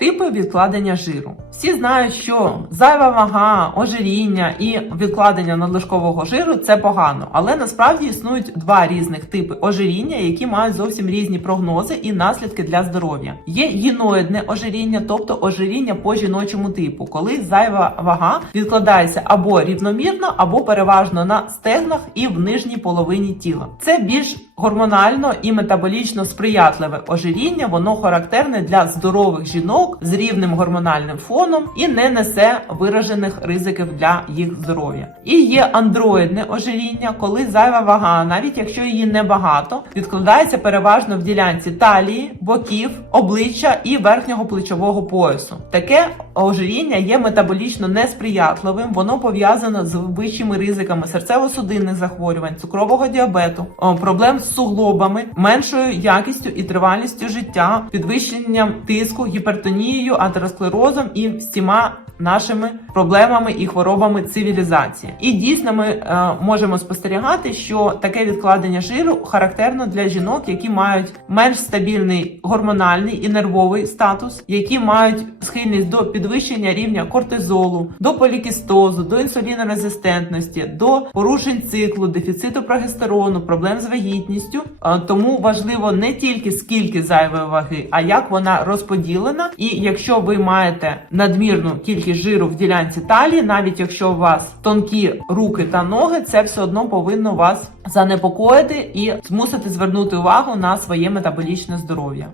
Типи відкладення жиру. Всі знають, що зайва вага, ожиріння і відкладення надлишкового жиру це погано, але насправді існують два різних типи ожиріння, які мають зовсім різні прогнози і наслідки для здоров'я. Є гіноїдне ожиріння, тобто ожиріння по жіночому типу, коли зайва вага відкладається або рівномірно, або переважно на стегнах і в нижній половині тіла. Це більш гормонально і метаболічно сприятливе ожиріння, воно характерне для здорових жінок з рівним гормональним фоном і не несе виражених ризиків для їх здоров'я. І є андроїдне ожиріння, коли зайва вага, навіть якщо її небагато, відкладається переважно в ділянці талії, боків, обличчя і верхнього плечового поясу. Таке ожиріння є метаболічно несприятливим, воно пов'язано з вищими ризиками серцево-судинних захворювань, цукрового діабету, проблем з суглобами, меншою якістю і тривалістю життя, підвищенням тиску, гіпертонією, атеросклерозом і всіма нашими проблемами і хворобами цивілізації. І дійсно ми е, можемо спостерігати, що таке відкладення жиру характерно для жінок, які мають менш стабільний гормональний і нервовий статус, які мають схильність до підвищення рівня кортизолу, до полікістозу, до інсулінорезистентності, до порушень циклу, дефіциту прогестерону, проблем з вагітністю. Е, Тому важливо не тільки скільки зайвої ваги, а як вона розподілена. І якщо ви маєте надмірну кількість жиру в ділянці талії, навіть якщо у вас тонкі руки та ноги, це все одно повинно вас занепокоїти і змусити звернути увагу на своє метаболічне здоров'я.